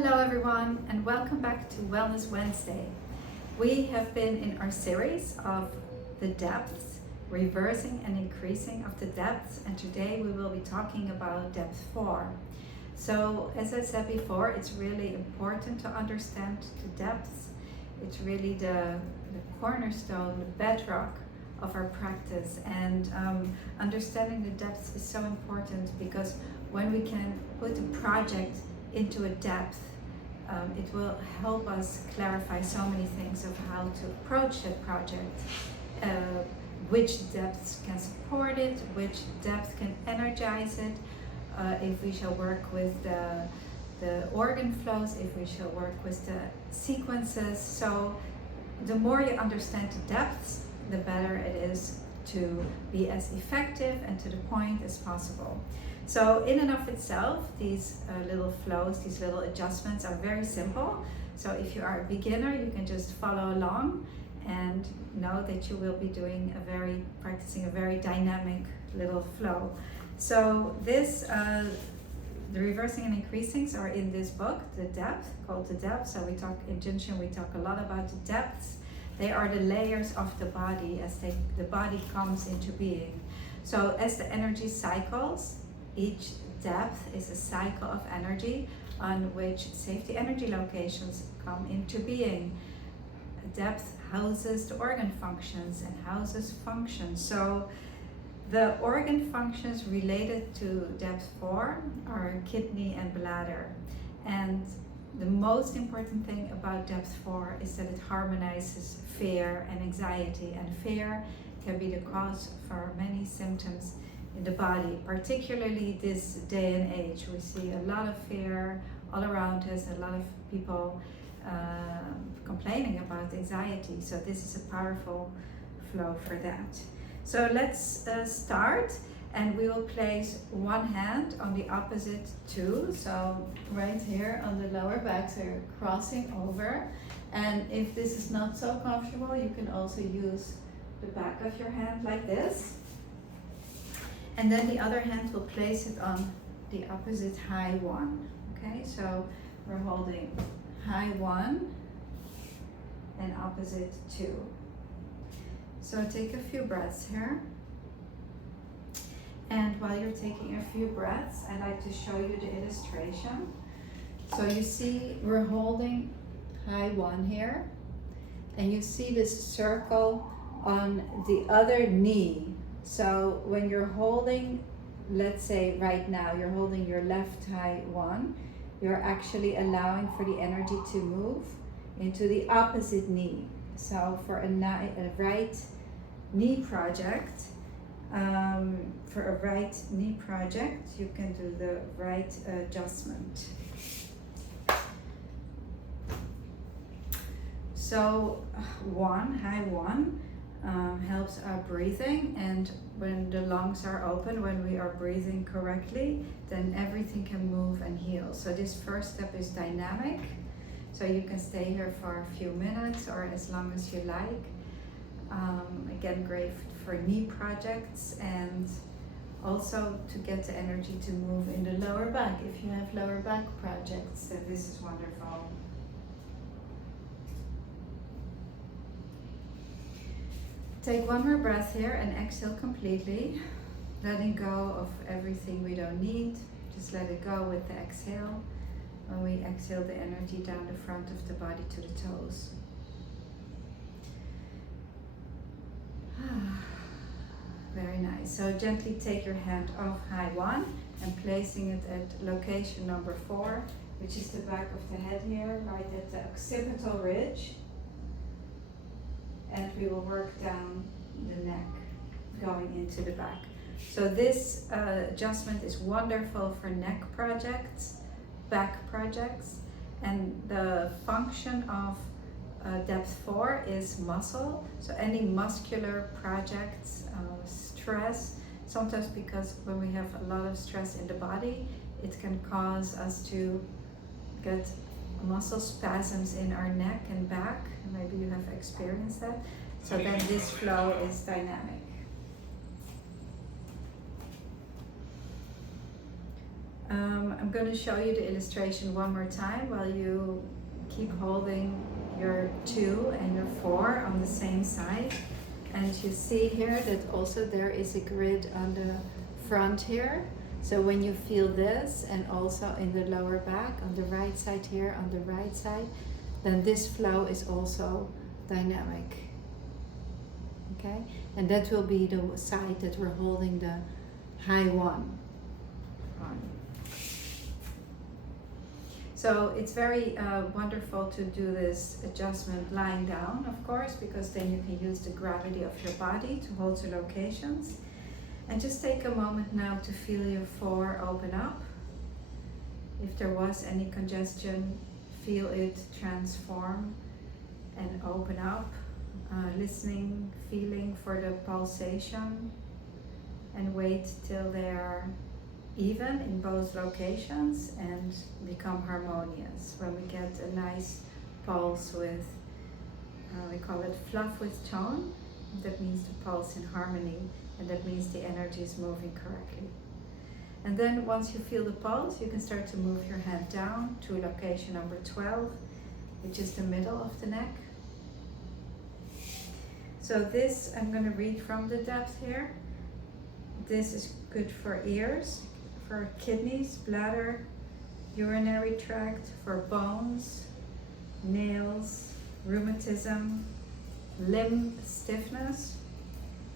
Hello everyone and welcome back to Wellness Wednesday. We have been in our series of the depths, reversing and increasing of the depths, and today we will be talking about depth 4. So as I said before, it's really important to understand the depths. It's really the cornerstone, the bedrock of our practice, and understanding the depths is so important because when we can put a project into a depth, it will help us clarify so many things of how to approach that project, which depths can support it, which depth can energize it, if we shall work with the organ flows, if we shall work with the sequences. So the more you understand the depths, the better it is to be as effective and to the point as possible. So in and of itself, these little flows, these little adjustments are very simple. So if you are a beginner, you can just follow along and know that you will be doing practicing a very dynamic little flow. So this, the reversing and increasings are in this book, The Depth, called The Depth. So we talk in jinshin, we talk a lot about the depths. They are the layers of the body as the body comes into being. So as the energy cycles, each depth is a cycle of energy on which safety energy locations come into being. A depth houses the organ functions and houses functions. So the organ functions related to depth 4 are kidney and bladder. And the most important thing about depth 4 is that it harmonizes fear and anxiety, and fear can be the cause for many symptoms in the body, particularly this day and age. We see a lot of fear all around us, a lot of people complaining about anxiety. So this is a powerful flow for that. So let's start, and we will place one hand on the opposite two. So right here on the lower back, so you're crossing over. And if this is not so comfortable, you can also use the back of your hand like this. And then the other hand will place it on the opposite high 1. Okay, so we're holding high 1 and opposite 2. So take a few breaths here. And while you're taking a few breaths, I'd like to show you the illustration. So you see we're holding high 1 here, and you see this circle on the other knee. So when you're holding, let's say right now, you're holding your left high 1, you're actually allowing for the energy to move into the opposite knee. So for a right knee project, you can do the right adjustment. So high 1, helps our breathing, and when the lungs are open, when we are breathing correctly, then everything can move and heal. So this first step is dynamic, so you can stay here for a few minutes or as long as you like. Again, great for knee projects, and also to get the energy to move in the lower back. If you have lower back projects, then this is wonderful. Take one more breath here and exhale completely, letting go of everything we don't need. Just let it go with the exhale. When we exhale the energy down the front of the body to the toes. Very nice. So gently take your hand off high 1 and placing it at location number 4, which is the back of the head here, right at the occipital ridge. And we will work down the neck, going into the back. So this adjustment is wonderful for neck projects, back projects, and the function of depth 4 is muscle. So any muscular projects, stress, sometimes because when we have a lot of stress in the body, it can cause us to get muscle spasms in our neck and back. Maybe you have experienced that. So then this flow is dynamic. I'm going to show you the illustration one more time while you keep holding your 2 and your 4 on the same side. And you see here that also there is a grid on the front here. So when you feel this, and also in the lower back on the right side here, on the right side, then this flow is also dynamic. Okay, and that will be the side that we're holding the high 1 on. So it's very wonderful to do this adjustment lying down, of course, because then you can use the gravity of your body to hold the locations. And just take a moment now to feel your 4 open up. If there was any congestion, feel it transform and open up. Listening, feeling for the pulsation, and wait till they are even in both locations and become harmonious. When we get a nice pulse with, we call it fluff with tone, that means the pulse in harmony, and that means the energy is moving correctly. And then once you feel the pulse, you can start to move your hand down to location number 12, which is the middle of the neck. So this, I'm going to read from the depth here. This is good for ears, for kidneys, bladder, urinary tract, for bones, nails, rheumatism, limb stiffness,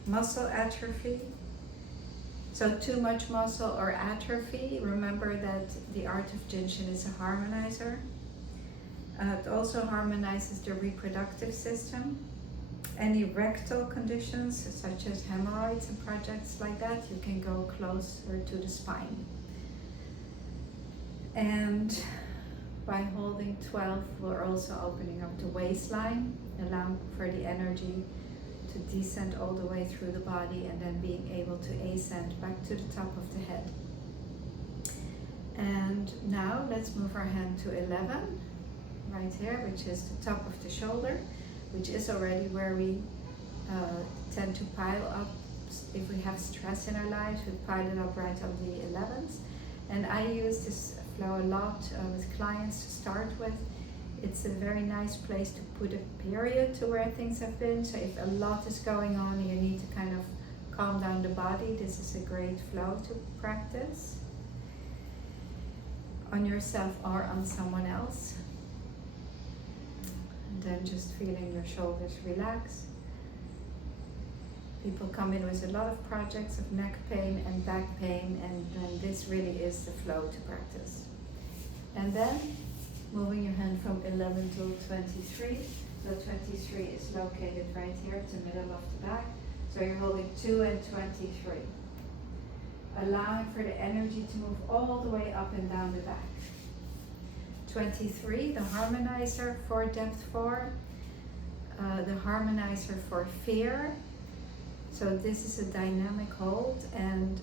muscle atrophy. So too much muscle or atrophy, remember that the art of jinshin is a harmonizer. It also harmonizes the reproductive system. Any rectal conditions, such as hemorrhoids and projects like that, you can go closer to the spine. And by holding 12, we're also opening up the waistline, allowing for the energy to descend all the way through the body, and then being able to ascend back to the top of the head. And now let's move our hand to 11, right here, which is the top of the shoulder, which is already where we tend to pile up. If we have stress in our lives, we pile it up right on the 11th. And I use this flow a lot with clients to start with. It's a very nice place to put a period to where things have been. So if a lot is going on and you need to kind of calm down the body, this is a great flow to practice on yourself or on someone else. And then just feeling your shoulders relax. People come in with a lot of projects of neck pain and back pain, and then this really is the flow to practice. And then moving your hand from 11 to 23. So 23 is located right here at the middle of the back. So you're holding 2 and 23. Allowing for the energy to move all the way up and down the back. 23, the harmonizer for depth 4. The harmonizer for fear. So this is a dynamic hold, and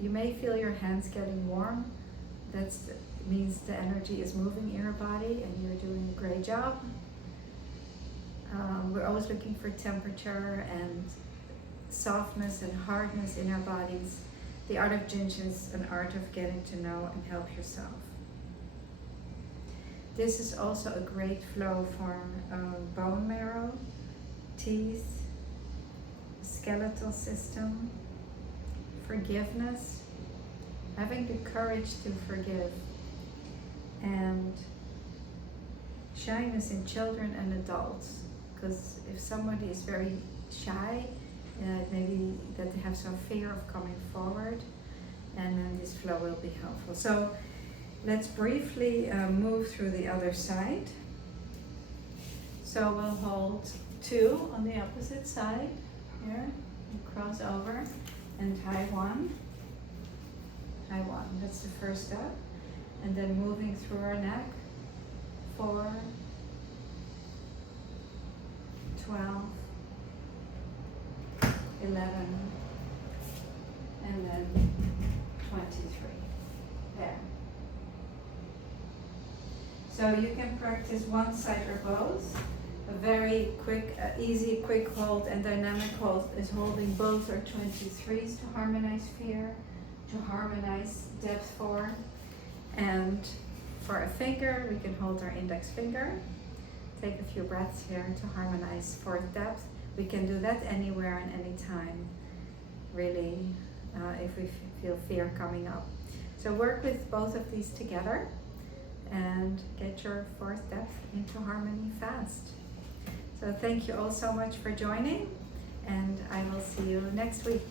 you may feel your hands getting warm. That means the energy is moving in your body and you're doing a great job. We're always looking for temperature and softness and hardness in our bodies. The art of jinshin is an art of getting to know and help yourself. This is also a great flow for bone marrow, teeth, skeletal system, forgiveness, having the courage to forgive, and shyness in children and adults. Because if somebody is very shy, maybe that they have some fear of coming forward, and then this flow will be helpful. So let's briefly move through the other side. So we'll hold 2 on the opposite side here, and cross over, and high 1, that's the first step. And then moving through our neck, 4, 12, 11, and then 23. There. So you can practice one side or both. A very quick, easy, quick hold and dynamic hold is holding both our 23s to harmonize fear, to harmonize depth 4, And for a finger, we can hold our index finger. Take a few breaths here to harmonize fourth depth. We can do that anywhere and anytime, really, if we feel fear coming up. So work with both of these together and get your fourth depth into harmony fast. So thank you all so much for joining, and I will see you next week.